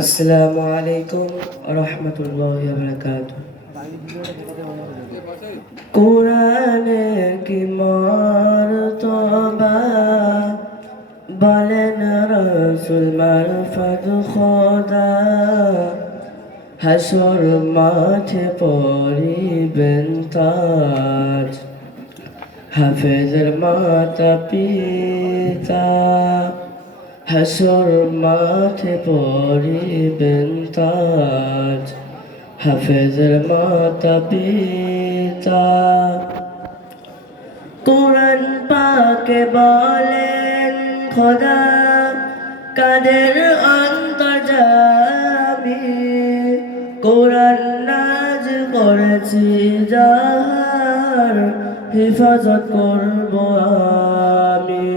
আসসালামু আলাইকুম রহমতুল্লাহি ওয়া বারাকাতুহু। কোরআনে কি মর্তবা বলেন রাসূল মারফত খোদা, হাসর মাঠে পরিবেন তাজ, হাফেজের মাতা পিতা হাসর মাঠে পরিবেন তাজ, হাফেজের মাতা পিতা। কোরআন পাকে বলেন খোদা, কাদের অন্তর্যামী, কোরআন নাযিল করেছি যাহার, হেফাজত করব আমি।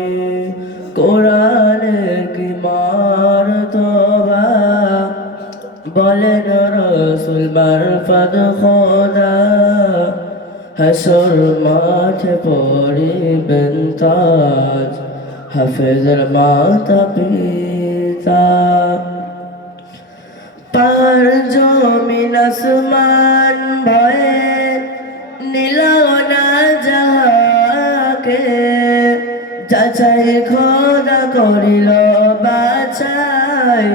কোরআনের কি মর্তবা বলেন রাসূল মারফত খোদা, হাসর মাঠে পরিবেন তাজ, হাফেজের মাতা পিতা। পাহাড় জমিন আসমান ভয়ে নিলাও না যাহাকে, যাচাই খোদা করিল বাছাই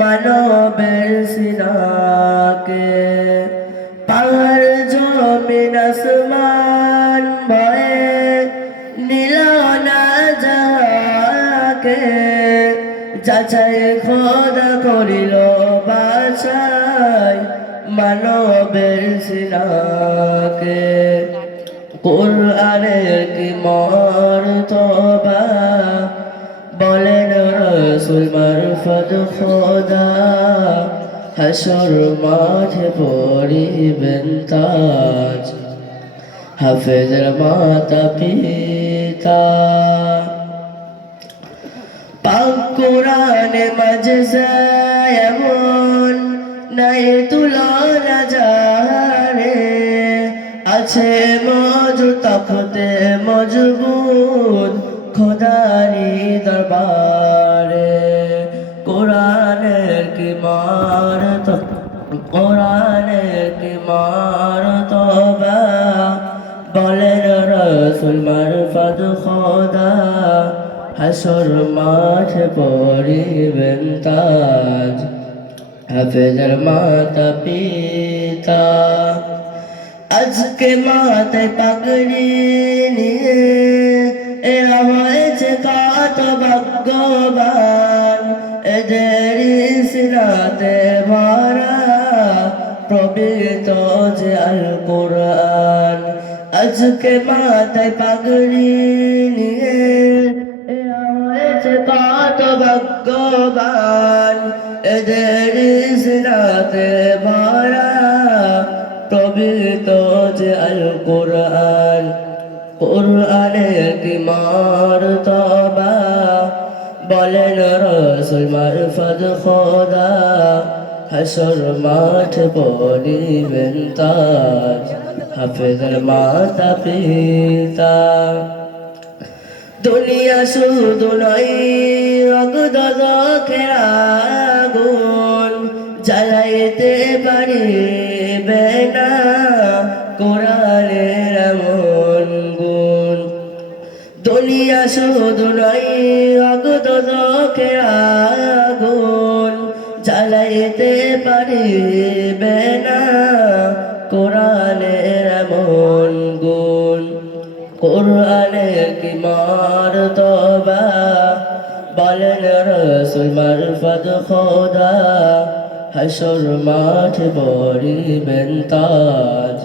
মানবের সিনাকে। পাহাড় জমিন আসমান ভয়ে নিলাও না যাহাকে, যাচাই খোদা করিল বাছাই মানবের সিনাকে। কোরআনের কি মর্তবা বলেন রাসূল মারফত খোদা, হাসর মাঠে পরিবেন তাজ, হাফেজের মাতা পিতা। পাক কোরআনে মাজেজা এমন নাই তুলনা যারে, আছে মজুদ তখতে মজবুত খোদারি দরবারে। কোরআনের কি কোরআনের কি মর্তবা বলেন রাসূল মারফত খোদা, হাসর মাঠে পরিবেন তাজ, হাফেজের মাতা পিতা। আজকে মাথায় পাগড়ি নিয়ে এরা হয়েছে কত ভাগ্যবান, এদের সিরাতে ভরা পবিত্র যে আল কোরআন। আজকে মাথায় পাগড়ি নিয়ে এরা হয়েছে কত ভাগ্যবান, এদের সিরাতে ভরা পবিত্র যে আল কোরআন। কোরআনের কি মর্তবা বলেন রাসূল মারফত খোদা, হাসর মাঠে পরিবেন তাজ, হাফেজের মাতা পিতা। দুনিয়া শুধু নয় অগদখের আগুন, জ্বালাইতে পারিবে না কোরআনের এমন গুণ। দুনিয়া শুধু নয় অগদখের আগুন, জ্বালাইতে পারিবে না কোরআনের এমন গুণ। কোরআনের কি মর্তবা বলেন রাসূল মারফত খোদা, হাসর মাঠে পরিবেন তাজ,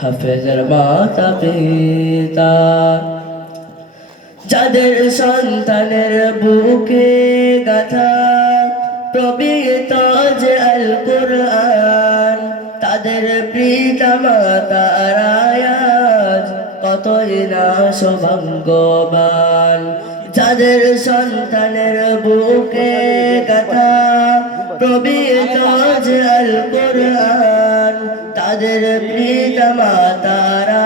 হাফেজের মাতা পিতা। যাদের সন্তানের বুকে গাথা পবিত্র যে আল কোরআন, তাদের পিতা মাতারা আজ কতই না সৌভাগ্যবান। যাদের সন্তানের বুকে গাথা পবিত্র যে আল কোরআন, তাদের পিতা মাতারা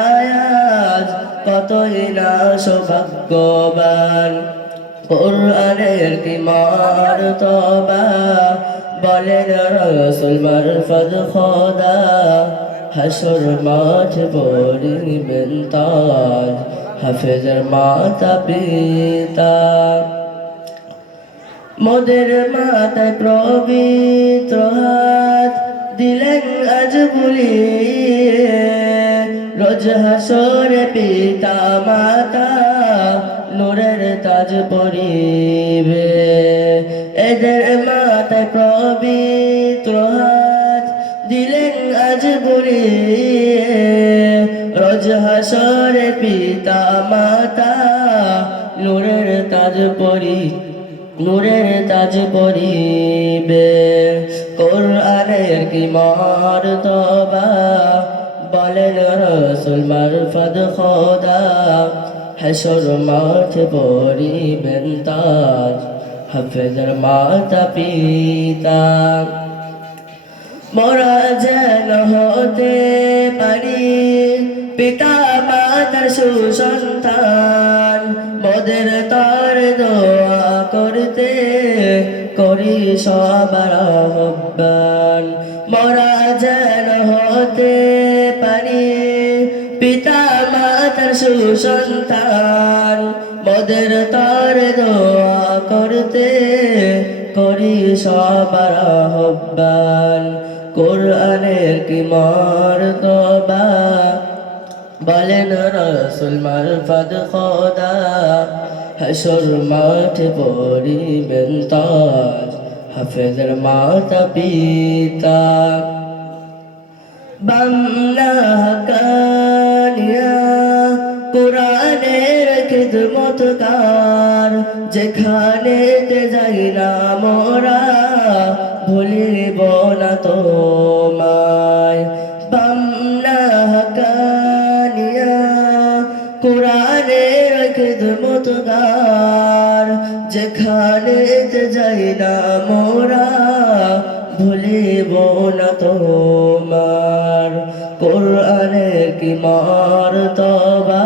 আজ কতই না সৌভাগ্যবান। কোরআনের কি মর্তবা বলেন রাসূল মারফত খোদা হাসর মাঠ পরিবেন তাজ হাফেজের মাতা পিতা মোদের মাতায় পবিত্র হাত দিলেন আজ বুলিয়ে রোজ হাসরে পিতা মাতা নূরের তাজ পরিবে এদের মাতায় পবিত্র হাত দিলেন আজ বুলিয়ে রোজ হাসরে পিতা মাতা নূরের তাজ নূরের তাজ পরিবে কোরআনের কি মর্তবা বলেন রাসূল মারফত খোদা হাসর মাঠ পরিবেন তাজ হাফেজের মাতা পিতা মোরা যেন হতে পারি পিতা মাতার সুসন্তান মোদের তার দোয়া করতে করি সবার আহ্বান মোরা যেন হতে পারি পিতা মাতার সুসন্তান মোদের তার দোয়া করতে করি সবার আহ্বান কোরআনের কি মর্তবা বলেন রাসূল মারফত খোদা হাসর মাঠে পরিবেন তাজ হাফেজের মাতা পিতা বাংলা কানিয়া কোরআনের খিদমতগার যেখানে যাই না মোরা ভুলিব না তোমায় বাংলা কানিয়া কোরআনের খিদমতগার যেখানে যাই না মোরা ভুলিব না তোমার কোরআনের কি মর্তবা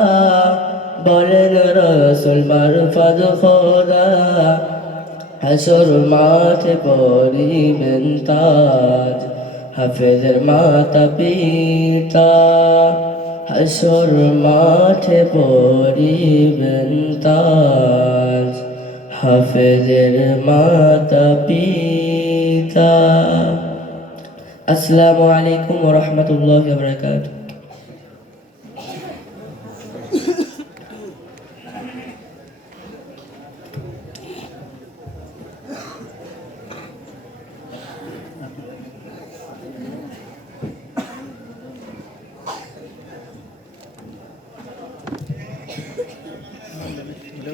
বলেন রাসূল মারফত খোদা হাসর মাঠে পরিবেন তাজ হাফেজের মাতা পিতা হাসর মাঠে পরিবেন তাজ হাফেজের মাতা পিতা আসসালামু আলাইকুম ওয়া রাহমাতুল্লাহি ওয়া বারাকাতুহু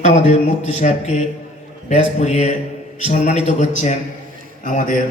আমাদের মুফতি সাহেবকে ব্যাস পরিয়ে সম্মানিত করছেন আমাদের